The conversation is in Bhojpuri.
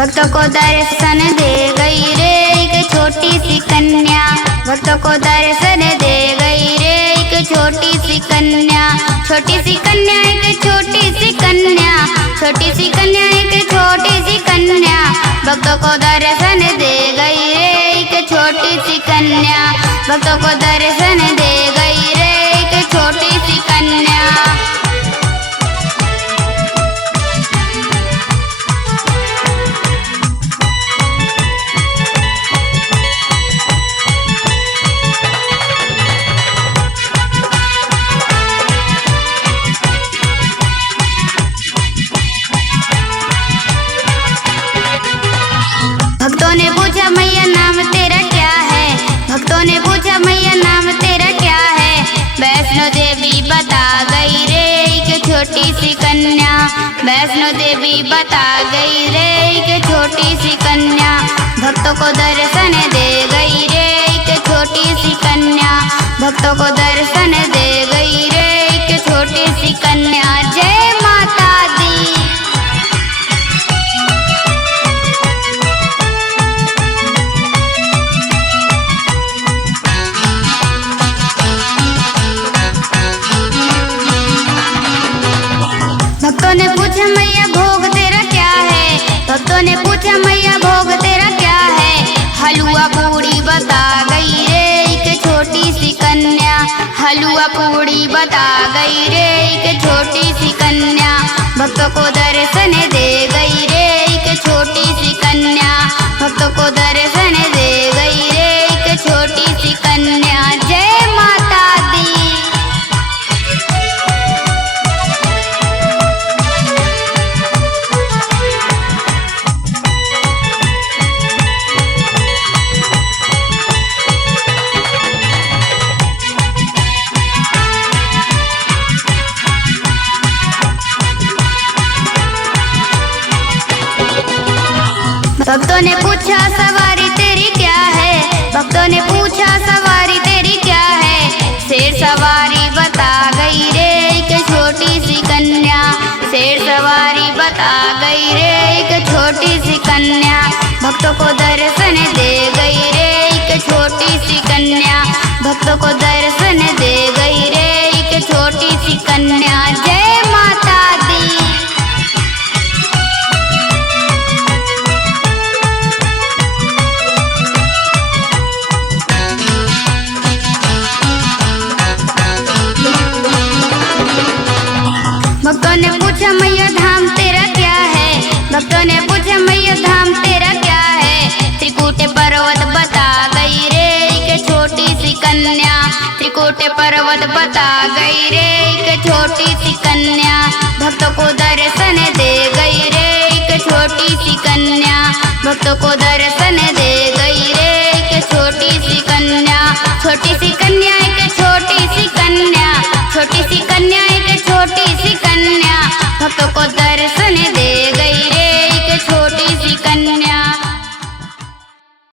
भक्तों को दर्शन दे गई रे एक छोटी सी कन्या। भक्तों को दर्शन दे गई रे एक छोटी सी कन्या। छोटी सी कन्या एक छोटी सी कन्या। छोटी सी कन्या एक छोटी सी कन्या। भक्तों को दर्शन दे गई रे एक छोटी सी कन्या। भक्तों को दर्शन दे गई रे एक छोटी सी कन्या। भक्तों ने पूछा मैया नाम तेरा क्या है। भक्तों ने पूछा मैया नाम तेरा क्या है। वैष्णो देवी बता गई रे एक छोटी सी कन्या। वैष्णो देवी बता गई रे एक छोटी सी कन्या। भक्तों को दर्शन दे गई रे एक छोटी सी कन्या। भक्तों को दर्शन दे गई रे एक छोटी सी कन्या। जय माता दी। भक्तों ने पूछा मैया भोग तेरा क्या है। भक्तों ने पूछा मैया भोग तेरा क्या है। हलवा पूड़ी बता गई रे एक छोटी सी कन्या। हलवा पूड़ी बता गई रे एक छोटी सी कन्या। भक्तों को दर्शन दे गई रे एक छोटी सी कन्या। भक्तों को दर्शन दे गई रे एक छोटी सी कन्या। जय माता दी। भक्तों ने पूछा सवारी तेरी क्या है। भक्तों ने पूछा सवारी तेरी क्या है। शेर सवारी बता गई रे एक छोटी सी कन्या। शेर सवारी बता गई रे एक छोटी सी कन्या। भक्तों को दर्शन दे गई रे एक छोटी सी कन्या। भक्तों को दर्शन दे गई रे एक छोटी सी कन्या। जय माता दी। भक्तों ने पूछा मैया धाम तेरा क्या है। भक्तों ने पूछा मैया धाम तेरा क्या है। त्रिकुट पर्वत बता गई रे एक छोटी सी कन्या। त्रिकुट पर्वत बता गई रे एक छोटी सी कन्या। भक्तों को दर्शन दे गई रे एक छोटी सी कन्या। भक्तों को दर्शन दे गई रे एक छोटी सी कन्या। छोटी सी कन्या एक छोटी सी कन्या। छोटी सी कन्या एक छोटी सी कन्या। भक्तों को दर्शन दे